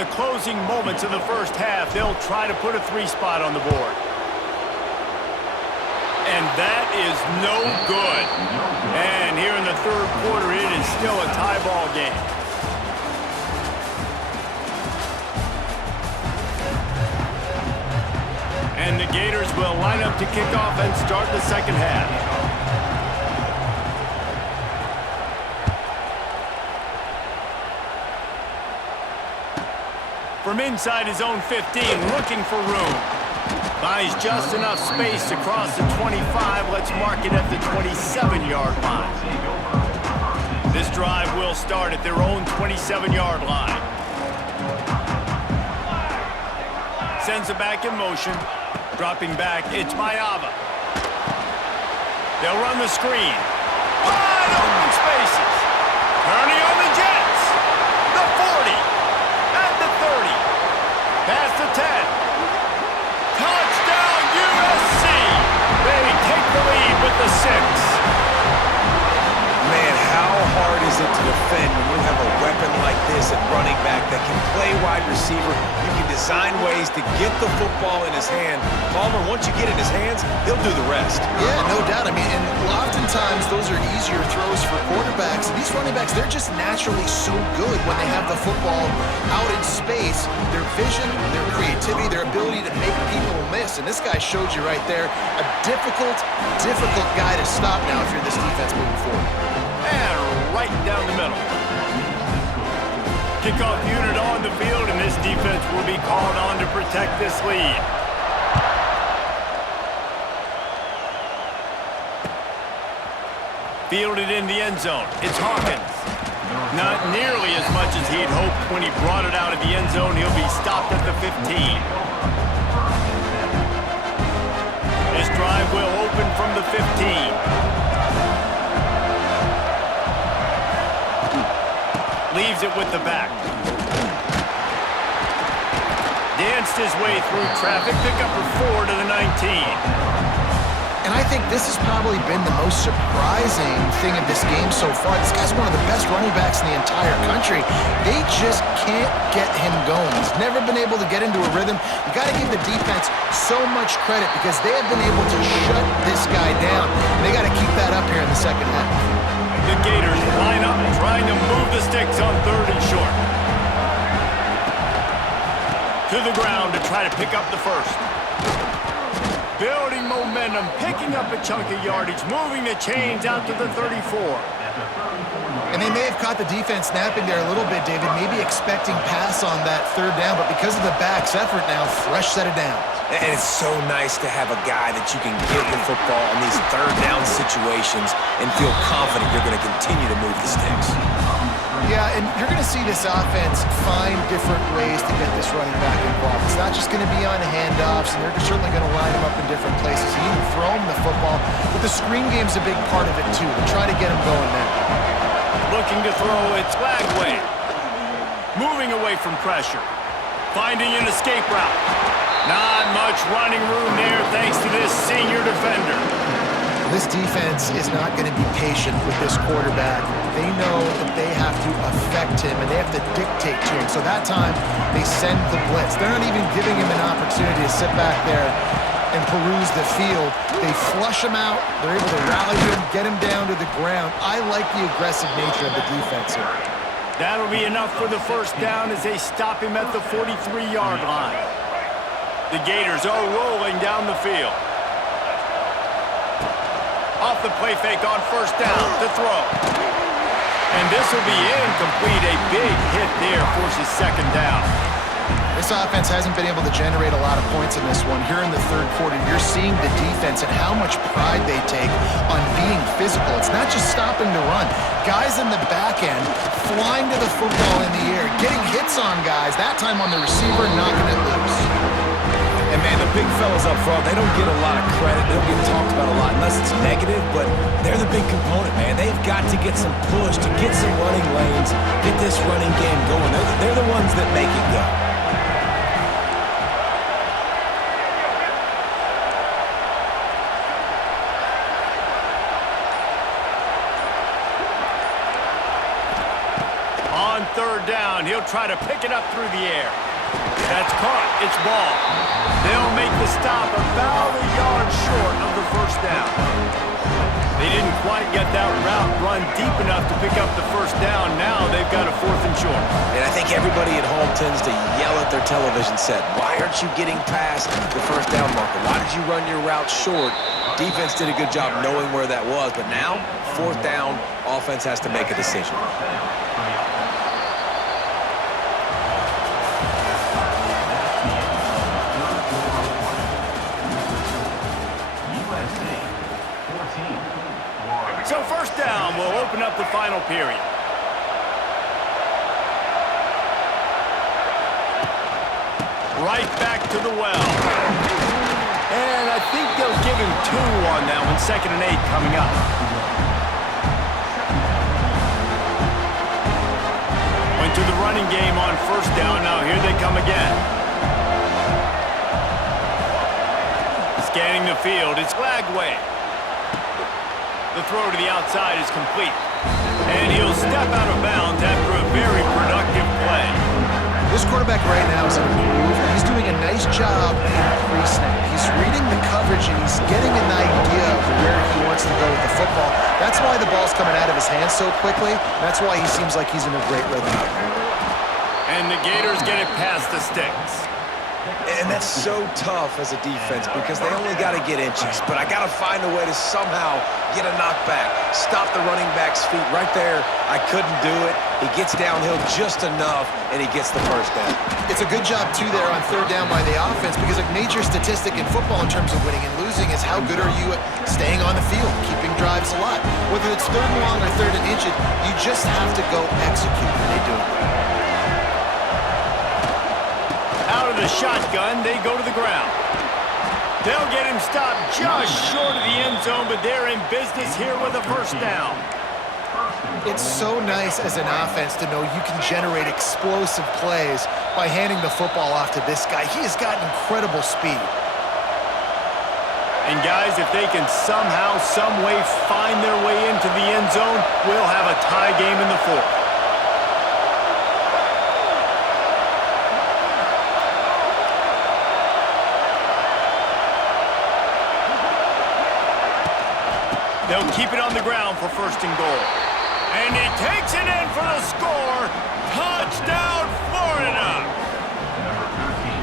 the closing moments of the first half, they'll try to put a 3-spot on the board. And that is no good. And here in the third quarter, it is still a tie ball game. And the Gators will line up to kick off and start the second half. From inside his own 15, looking for room. Buys just enough space to cross the 25. Let's mark it at the 27-yard line. This drive will start at their own 27-yard line. Sends it back in motion. Dropping back, it's Mayava. They'll run the screen. Wide open spaces. Turning on the Jets. The 40. At the 30. Past the 10. Touchdown USC. They take the lead with the 6. Man, how hard is it to defend when you have a weapon like this at running back that can play wide receiver? You can design ways to get the football in his hand. Palmer, once you get it in his hands, he'll do the rest. Yeah, no doubt. I mean, and oftentimes those are easier throws for quarterbacks. These running backs, they're just naturally so good when they have the football out in space. Their vision, their creativity, their ability to make people miss. And this guy showed you right there, a difficult guy to stop now if you're this defense moving forward. And right down the middle. Kickoff unit on the field, and this defense will be called on to protect this lead. Fielded in the end zone. It's Hawkins. Not nearly as much as he'd hoped when he brought it out of the end zone. He'll be stopped at the 15. This drive will open from the 15. Leaves it with the back. Danced his way through traffic. Pickup for 4 to the 19. And I think this has probably been the most surprising thing of this game so far. This guy's one of the best running backs in the entire country. They just can't get him going. He's never been able to get into a rhythm. You got to give the defense so much credit because they have been able to shut this guy down. And they got to keep that up here in the second half. The Gators line up trying to move the sticks on 3rd and short. To the ground to try to pick up the first. Building momentum, picking up a chunk of yardage, moving the chains out to the 34. And they may have caught the defense napping there a little bit, David, maybe expecting pass on that 3rd down, but because of the back's effort now, fresh set of downs. And it's so nice to have a guy that you can give the football in these 3rd down situations and feel confident you're going to continue to move the sticks. Yeah, and you're going to see this offense find different ways to get this running back involved. It's not just going to be on handoffs, and they're certainly going to line him up in different places and even throw him the football. But the screen game's a big part of it, too. They try to get him going now. Looking to throw, it's Lagway. Moving away from pressure. Finding an escape route. Not much running room there thanks to this senior defender. This defense is not going to be patient with this quarterback. They know that they have to affect him and they have to dictate to him. So that time, they send the blitz. They're not even giving him an opportunity to sit back there and peruse the field. They flush him out. They're able to rally him, get him down to the ground. I like the aggressive nature of the defense here. That'll be enough for the first down as they stop him at the 43-yard line. The Gators are rolling down the field. Off the play fake on first down to throw. And this will be incomplete. A big hit there forces second down. This offense hasn't been able to generate a lot of points in this one. Here in the 3rd quarter, you're seeing the defense and how much pride they take on being physical. It's not just stopping to run. Guys in the back end flying to the football in the air, getting hits on guys, that time on the receiver, knocking it loose. And man, the big fellas up front, they don't get a lot of credit. They don't get talked about a lot unless it's negative, but they're the big component, man. They've got to get some push, to get some running lanes, get this running game going. They're the ones that make it go. On 3rd down, he'll try to pick it up through the air. That's caught. It's ball. They'll make the stop about a yard short of the first down. They didn't quite get that route run deep enough to pick up the first down. Now they've got a 4th and short. And I think everybody at home tends to yell at their television set. Why aren't you getting past the first down marker? Why did you run your route short? Defense did a good job knowing where that was, but now, 4th down, offense has to make a decision. So first down will open up the final period. Right back to the well. And I think they'll give him 2 on that one. 2nd and 8 coming up. Went to the running game on first down. Now here they come again. Scanning the field. It's Lagway. The throw to the outside is complete. And he'll step out of bounds after a very productive play. This quarterback right now is in a groove, and he's doing a nice job in pre-snap. He's reading the coverage, and he's getting an idea of where he wants to go with the football. That's why the ball's coming out of his hands so quickly. That's why he seems like he's in a great rhythm. And the Gators get it past the sticks. And that's so tough as a defense because they only got to get inches. But I got to find a way to somehow get a knockback, stop the running back's feet right there. I couldn't do it. He gets downhill just enough, and he gets the first down. It's a good job, too, there on 3rd down by the offense because a major statistic in football in terms of winning and losing is how good are you at staying on the field, keeping drives alive. Whether it's 3rd and long or 3rd and inches, you just have to go execute, and they do it. Out of the shotgun, they go to the ground. They'll get him stopped just short of the end zone, but they're in business here with a first down. It's so nice as an offense to know you can generate explosive plays by handing the football off to this guy. He has got incredible speed. And guys, if they can somehow, some way find their way into the end zone, we'll have a tie game in the 4th. They'll keep it on the ground for 1st and goal. And he takes it in for the score. Touchdown, Florida!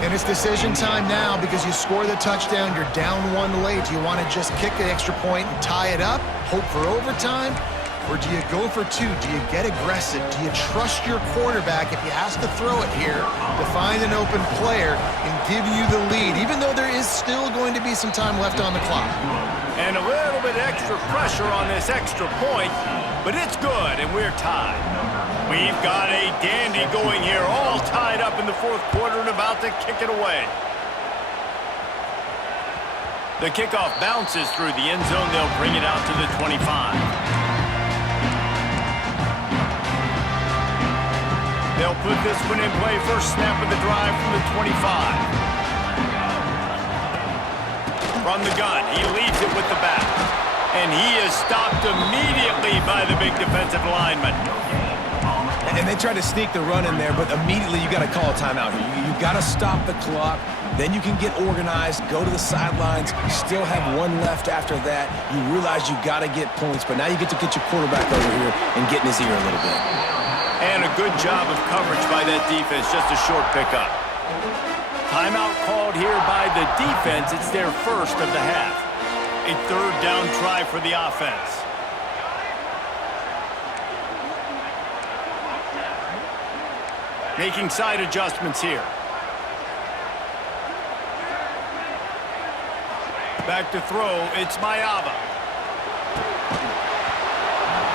And it's decision time now because you score the touchdown, you're down 1 late. Do you want to just kick the extra point and tie it up, hope for overtime? Or do you go for 2? Do you get aggressive? Do you trust your quarterback if he has to throw it here to find an open player and give you the lead, even though there is still going to be some time left on the clock? And a little bit extra pressure on this extra point, but it's good, and we're tied. We've got a dandy going here, all tied up in the 4th quarter and about to kick it away. The kickoff bounces through the end zone. They'll bring it out to the 25. They'll put this one in play. First snap of the drive from the 25. From the gun, he leads it with the back. And he is stopped immediately by the big defensive lineman. And they tried to sneak the run in there, but immediately you got to call a timeout here. You got to stop the clock. Then you can get organized, go to the sidelines, still have 1 left after that. You realize you got to get points, but now you get to get your quarterback over here and get in his ear a little bit. And a good job of coverage by that defense, just a short pickup. Timeout called here by the defense. It's their first of the half. A 3rd down try for the offense. Making side adjustments here. Back to throw, it's Mayava.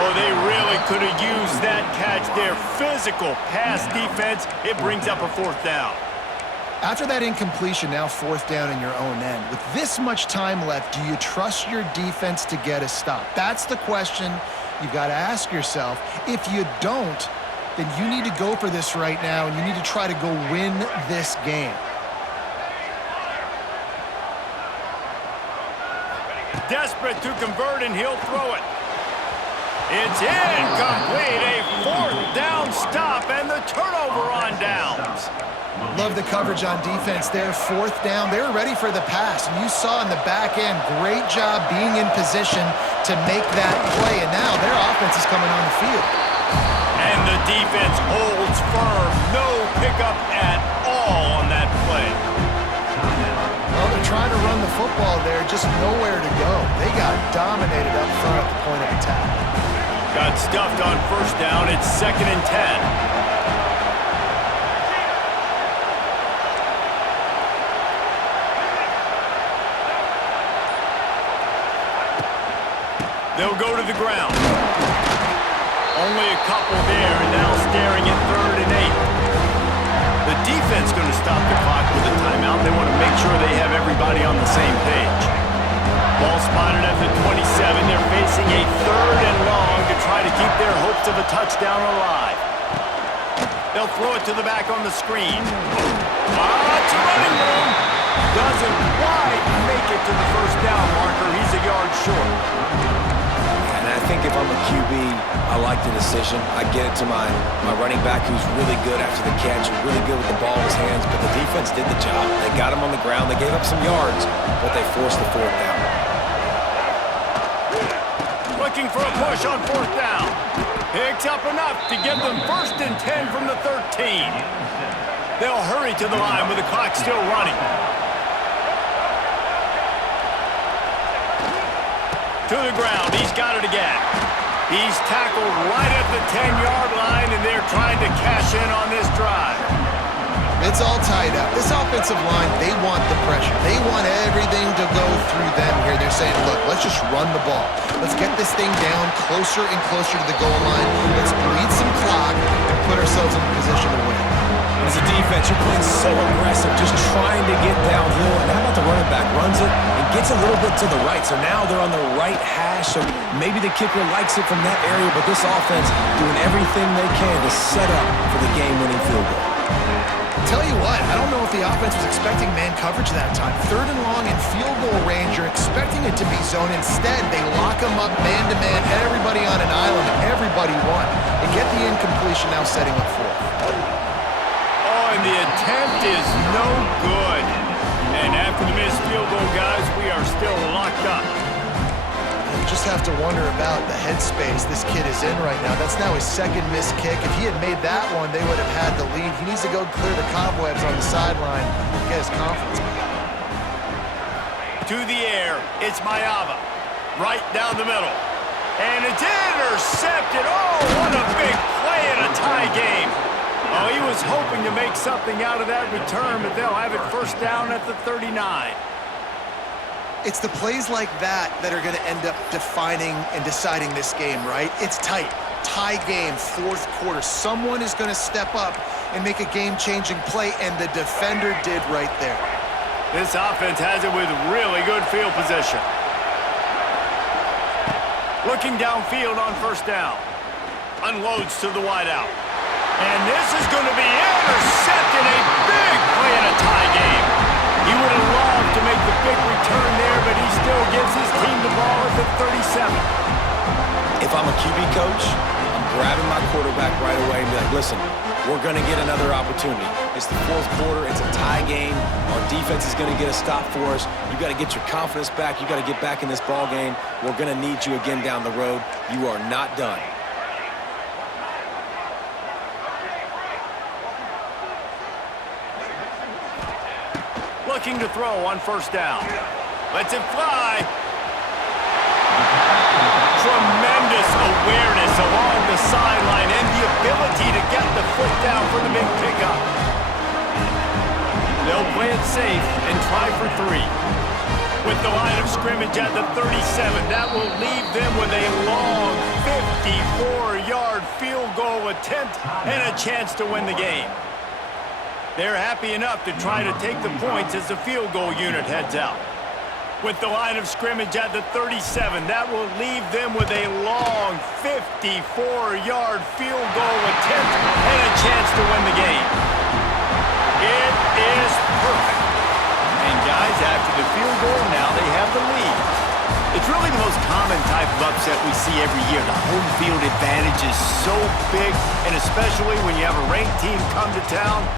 Oh, they really could have used that catch there. Physical pass defense. It brings up a 4th down. After that incompletion, now 4th down in your own end. With this much time left, do you trust your defense to get a stop? That's the question you've got to ask yourself. If you don't, then you need to go for this right now, and you need to try to go win this game. Desperate to convert, and he'll throw it. It's incomplete, a 4th down stop, and the turnover over on downs. Love the coverage on defense there. Fourth down, they were ready for the pass. And you saw in the back end, great job being in position to make that play. And now their offense is coming on the field. And the defense holds firm. No pickup at all on that play. Well, they're trying to run the football there, just nowhere to go. They got dominated up front at the point of attack. Got stuffed on first down. It's 2nd and 10. They'll go to the ground. Only a couple there, and now staring at 3rd and 8. The defense going to stop the clock with a timeout. They want to make sure they have everybody on the same page. Ball spotted at the 27. They're facing a 3rd and long to try to keep their hopes of a touchdown alive. They'll throw it to the back on the screen. It's running room. Doesn't quite make it to the first down marker. He's a yard short. I think if I'm a QB, I like the decision. I get it to my running back who's really good after the catch, really good with the ball in his hands, but the defense did the job. They got him on the ground. They gave up some yards, but they forced the 4th down. Looking for a push on 4th down. Picks up enough to give them 1st and 10 from the 13. They'll hurry to the line with the clock still running. To the ground, he's got it again. He's tackled right at the 10-yard line, and they're trying to cash in on this drive. It's all tied up. This offensive line, they want the pressure. They want everything to go through them here. They're saying, look, let's just run the ball. Let's get this thing down closer and closer to the goal line. Let's bleed some clock and put ourselves in a position to win. As a defense, you're playing so aggressive, just trying to get downhill. And how about the running back runs it and gets a little bit to the right. So now they're on the right hash. So maybe the kicker likes it from that area, but this offense doing everything they can to set up for the game-winning field goal. Tell you what, I don't know if the offense was expecting man coverage that time. 3rd and long in field goal range, you're expecting it to be zone. Instead, they lock them up man-to-man, everybody on an island, everybody won. They get the incompletion now setting up 4th. And the attempt is no good. And after the missed field goal, guys, we are still locked up. You just have to wonder about the headspace this kid is in right now. That's now his 2nd missed kick. If he had made that one, they would have had the lead. He needs to go clear the cobwebs on the sideline and get his confidence back. To the air, it's Mayava. Right down the middle. And it's intercepted. Oh, what a big play in a tie game. Oh, he was hoping to make something out of that return, but they'll have it 1st down at the 39. It's the plays like that that are going to end up defining and deciding this game, right? It's tight. Tie game, 4th quarter. Someone is going to step up and make a game-changing play, and the defender did right there. This offense has it with really good field position. Looking downfield on 1st down. Unloads to the wideout. And this is going to be intercepted. A big play in a tie game. He would have loved to make the big return there, but he still gives his team the ball at the 37. If I'm a QB coach, I'm grabbing my quarterback right away and be like, listen, we're going to get another opportunity. It's the 4th quarter. It's a tie game. Our defense is going to get a stop for us. You got to get your confidence back. You got to get back in this ball game. We're going to need you again down the road. You are not done. Looking to throw on 1st down. Lets it fly. Tremendous awareness along the sideline and the ability to get the foot down for the big pickup. They'll play it safe and try for 3. With the line of scrimmage at the 37, that will leave them with a long 54-yard field goal attempt and a chance to win the game. They're happy enough to try to take the points as the field goal unit heads out. With the line of scrimmage at the 37, that will leave them with a long 54-yard field goal attempt and a chance to win the game. It is perfect. And guys, after the field goal, now they have the lead. It's really the most common type of upset we see every year. The home field advantage which is so big, and especially when you have a ranked team come to town.